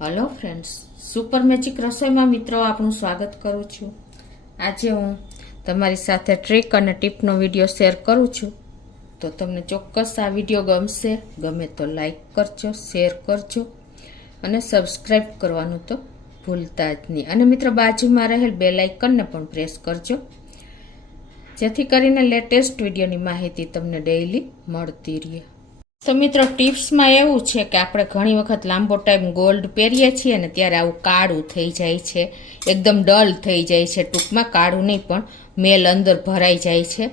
Hello friends, super magic રસોઈમાં મિત્રો આપનું સ્વાગત કરું છું। આજે હું તમારી સાથે ટ્રીક અને ટીપનો વિડીયો શેર કરું છું, તો તમને ચોક્કસ આ વિડીયો ગમશે। ગમે તો લાઈક કરજો, શેર કરજો અને સબસ્ક્રાઈબ કરવાનું તો ભૂલતા જ નહીં। અને મિત્રો બાજુમાં રહેલ બેલ આઇકનને પણ પ્રેસ કરજો, જેથી કરીને લેટેસ્ટ વિડીયોની માહિતી તમને ડેઈલી મળતી રહે। તો મિત્રો ટિપ્સમાં એવું છે કે આપણે ઘણી વખત લાંબો ટાઈમ ગોલ્ડ પહેરીએ છીએ ને ત્યારે આવું કાળું થઈ જાય છે, એકદમ ડલ થઈ જાય છે, ટૂંકમાં કાળું નહીં પણ મેલ અંદર ભરાઈ જાય છે।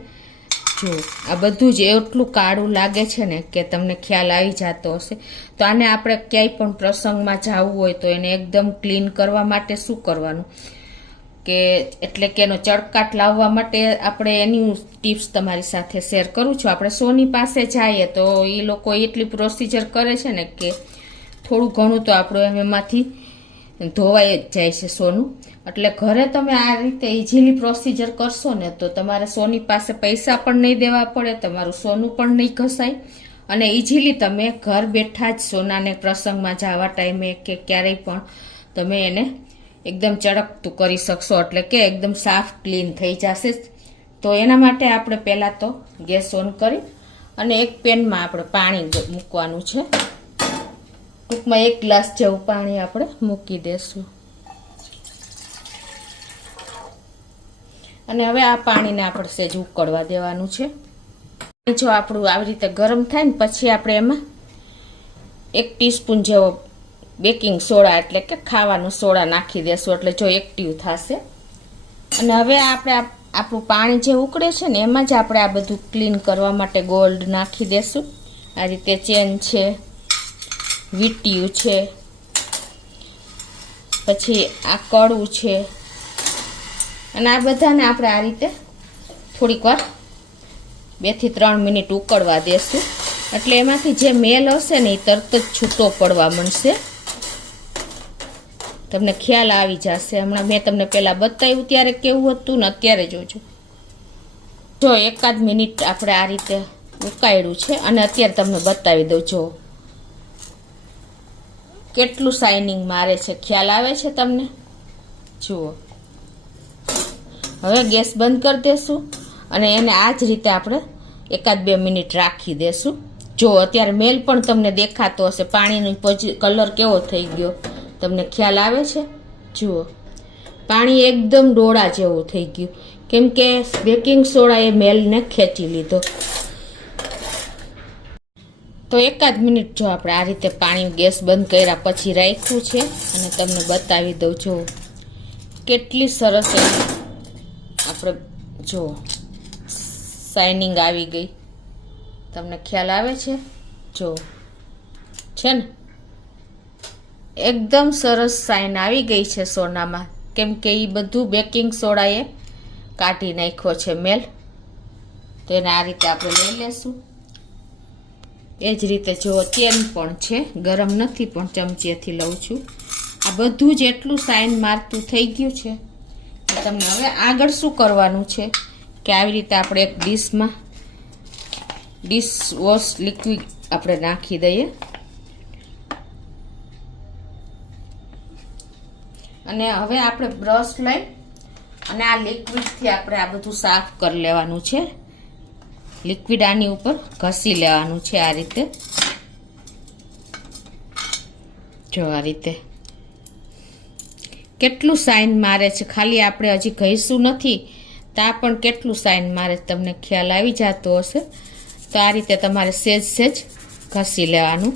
જો આ બધું જ એટલું કાળું લાગે છે ને કે તમને ખ્યાલ આવી જતો હશે। તો આને આપણે ક્યાંય પણ પ્રસંગમાં જવું હોય તો એને એકદમ ક્લીન કરવા માટે શું કરવાનું કે એટલે કે એનો ચળકાટ લાવવા માટે આપણે એની ટિપ્સ તમારી સાથે શેર કરું છું। આપણે સોની પાસે જઈએ તો એ લોકો એટલી પ્રોસિજર કરે છે ને કે થોડું ઘણું તો આપણું એમાંથી ધોવાઈ જ જાય છે સોનું। એટલે ઘરે તમે આ રીતે ઇઝીલી પ્રોસિજર કરશો ને તો તમારે સોની પાસે પૈસા પણ નહીં દેવા પડે, તમારું સોનું પણ નહીં ઘસાય અને ઇઝીલી તમે ઘર બેઠા જ સોનાને પ્રસંગમાં જવા ટાઈમે કે ક્યારેય પણ તમે એને એકદમ ચળકતું કરી શકશો, એટલે કે એકદમ સાફ ક્લીન થઈ જશે। તો એના માટે આપણે પહેલાં તો ગેસ ઓન કરી અને એક પેનમાં આપણે પાણી મૂકવાનું છે, ટૂંકમાં 1 ગ્લાસ જેવું પાણી આપણે મૂકી દેશું। અને હવે આ પાણીને આપણે સહેજ ઉકળવા દેવાનું છે। જો આપણું આવી રીતે ગરમ થાય ને પછી આપણે એમાં 1 ટીસ્પૂન જેવો બેકિંગ સોડા એટલે કે ખાવાનું સોડા નાખી દેશું, એટલે જો એક્ટિવ થશે। અને હવે આપણે આપણું પાણી જે ઉકળે છે ને એમાં જ આપણે આ બધું ક્લીન કરવા માટે ગોલ્ડ નાખી દેશું। આ રીતે ચેન છે, વીંટિયું છે, પછી આ કડું છે, અને આ બધાને આપણે આ રીતે થોડીક વાર 2 થી 3 મિનિટ ઉકળવા દેશું, એટલે એમાંથી જે મેલ હશે ને એ તરત જ છૂટો પડવા માંડશે, તમને ખ્યાલ આવી જશે। હમણાં મેં તમને પહેલાં બતાવ્યું ત્યારે કેવું હતું ને અત્યારે જોજો, જો 1 મિનિટ આપણે આ રીતે ઉકાળ્યું છે અને અત્યારે તમને બતાવી દઉં, જો કેટલું શાઇનિંગ મારે છે, ખ્યાલ આવે છે તમને? જુઓ, હવે ગેસ બંધ કરી દેશું અને એને આ જ રીતે આપણે 1-2 મિનિટ રાખી દેશું। જો અત્યારે મેલ પણ તમને દેખાતો હશે, પાણીનો કલર કેવો થઈ ગયો તમને ખ્યાલ આવે છે? જુઓ પાણી એકદમ ડોળા જેવું થઈ ગયું, કેમ કે બેકિંગ સોડાએ મેલને ખેંચી લીધો। તો 1 મિનિટ જો આપણે આ રીતે પાણી ગેસ બંધ કર્યા પછી રાખ્યું છે અને તમને બતાવી દઉં, જો કેટલી સરસ આપણે જો શાઇનિંગ આવી ગઈ, તમને ખ્યાલ આવે છે? જો છે ને એકદમ સરસ શાઇન આવી ગઈ છે સોનામાં, કેમ કે એ બધું બેકિંગ સોડાએ કાઢી નાખ્યો છે મેલ। તો એને આ રીતે આપણે લઈ લેશું। એ જ રીતે જો ચેન પણ છે, ગરમ નથી પણ ચમચીએથી લઉં છું। આ બધું જ એટલું શાઇન મારતું થઈ ગયું છે કે તમને હવે આગળ શું કરવાનું છે કે આવી રીતે આપણે એક ડીશમાં ડિશવોશ લિક્વિડ આપણે નાખી દઈએ અને હવે આપણે બ્રશ લઈ અને આ લિક્વિડથી આપણે આ બધું સાફ કરી લેવાનું છે। લિક્વિડ આની ઉપર ઘસી લેવાનું છે આ રીતે, જો આ રીતે કેટલું શાઇન મારે છે, ખાલી આપણે હજી ઘસ્યું નથી ત્યાં પણ કેટલું શાઇન મારે તમને ખ્યાલ આવી જતો હશે। તો આ રીતે તમારે સહેજ ઘસી લેવાનું,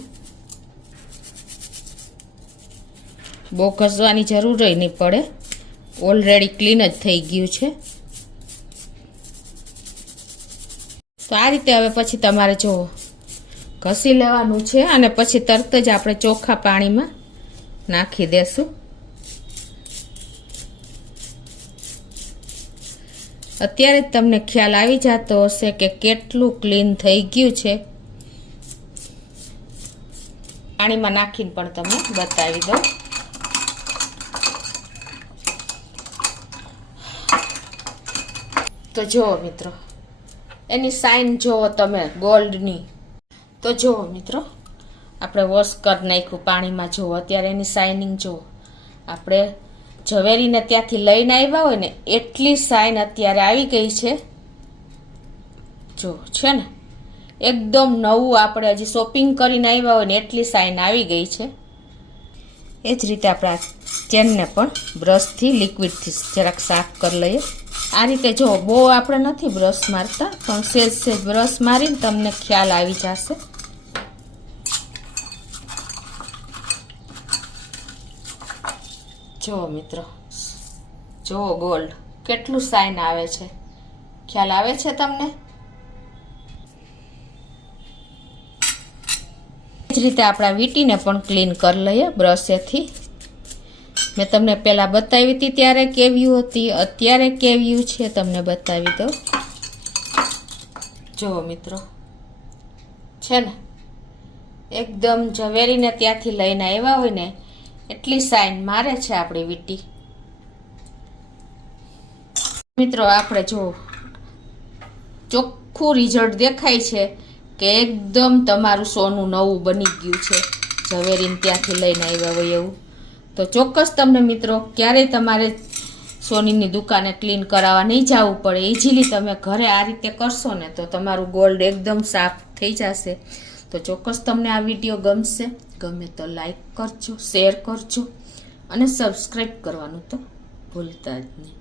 બહુ ઘસવાની જરૂર નહીં પડે, ઓલરેડી ક્લીન જ થઈ ગયું છે। તો આ રીતે હવે પછી તમારે જો ઘસી લેવાનું છે અને પછી તરત જ આપણે ચોખ્ખા પાણીમાં નાખી દેશું। અત્યારે જ તમને ખ્યાલ આવી જતો હશે કે કેટલું ક્લીન થઈ ગયું છે। પાણીમાં નાખીને પણ તમને બતાવી દઉં, તો જુઓ મિત્રો એની શાઇન જુઓ તમે ગોલ્ડની। તો જુઓ મિત્રો આપણે વોશ કરી નાખ્યું પાણીમાં. જુઓ અત્યારે એની શાઇનિંગ જુઓ. આપણે ઝવેરીને ત્યાંથી લઈને આવ્યા હોય ને એટલી શાઇન અત્યારે આવી ગઈ છે. જો છે ને એકદમ નવું, આપણે હજી શોપિંગ કરીને આવ્યા હોય ને એટલી શાઇન આવી ગઈ છે. એ જ રીતે આપણે આ ચેનને પણ બ્રશથી લિક્વિડથી જરાક સાફ કરી લઈએ. આ રીતે જો બહુ આપણે નથી બ્રશ મારતા, પણ સેજ સેજ બ્રશ મારીને તમને ખ્યાલ આવી જશે. જુઓ મિત્રો, જુઓ ગોલ્ડ કેટલું શાઇન આવે છે. ખ્યાલ આવે છે તમને? એ જ રીતે આપણા વીંટીને પણ ક્લીન કરી લઈએ બ્રશેથી. મેં તમને પહેલાં બતાવી હતી ત્યારે કેવી હતી, અત્યારે કેવી છે તમને બતાવી દો. જુઓ મિત્રો, છે ને એકદમ ઝવેરીને ત્યાંથી લઈને આવ્યા હોય ને એટલી શાઇન મારે છે આપણી વીંટી. મિત્રો આપણે જો ચોખ્ખું રિઝલ્ટ દેખાય છે કે એકદમ તમારું સોનું નવું બની ગયું છે, ઝવેરીને ત્યાંથી લઈને આવ્યા હોય એવું. તો ચોક્કસ તમને મિત્રો ક્યારેય તમારે સોનીની દુકાને ક્લીન કરાવવા નહીં જવું પડે. ઇઝીલી તમે ઘરે આ રીતે કરશો ને તો તમારું ગોલ્ડ એકદમ સાફ થઈ જશે. તો ચોક્કસ તમને આ વિડીયો ગમશે. ગમે તો લાઈક કરજો, શેર કરજો અને સબસ્ક્રાઈબ કરવાનું તો ભૂલતા જ નહીં.